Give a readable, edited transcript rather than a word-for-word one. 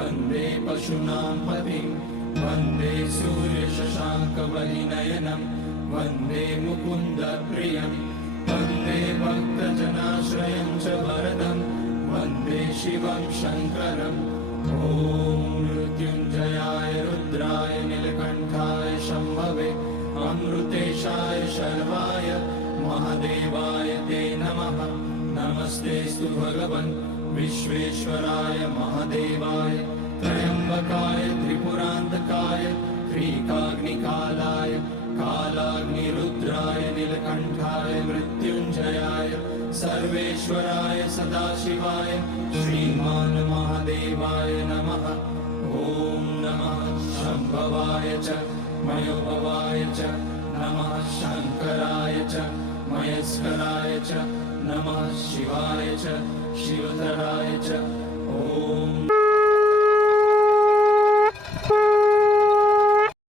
वन्दे पशूनां पतिं वन्दे सूर्यशशाङ्कवलिनयनं वन्दे मुकुन्दप्रियं वन्दे भक्तजनाश्रयं च वरदं वन्दे शिवं शङ्करम् ॐ मृत्युञ्जयाय रुद्राय नीलकण्ठाय शम्भवे अमृतेशाय शर्वाय महादेवाय ते नमः। नमस्तेस्तु भगवन् विश्वेश्वराय महादेवाय त्र्यम्बकाय त्रिपुरान्तकाय त्रिकाग्निकालाय कालाग्निरुद्राय नीलकण्ठाय मृत्युञ्जयाय सर्वेश्वराय सदाशिवाय श्रीमान् महादेवाय नमः। ॐ नमः शम्भवाय च मयोभवाय च नमः शङ्कराय च मयस्कराय च नमः शिवाय च शिवधराय च ॐ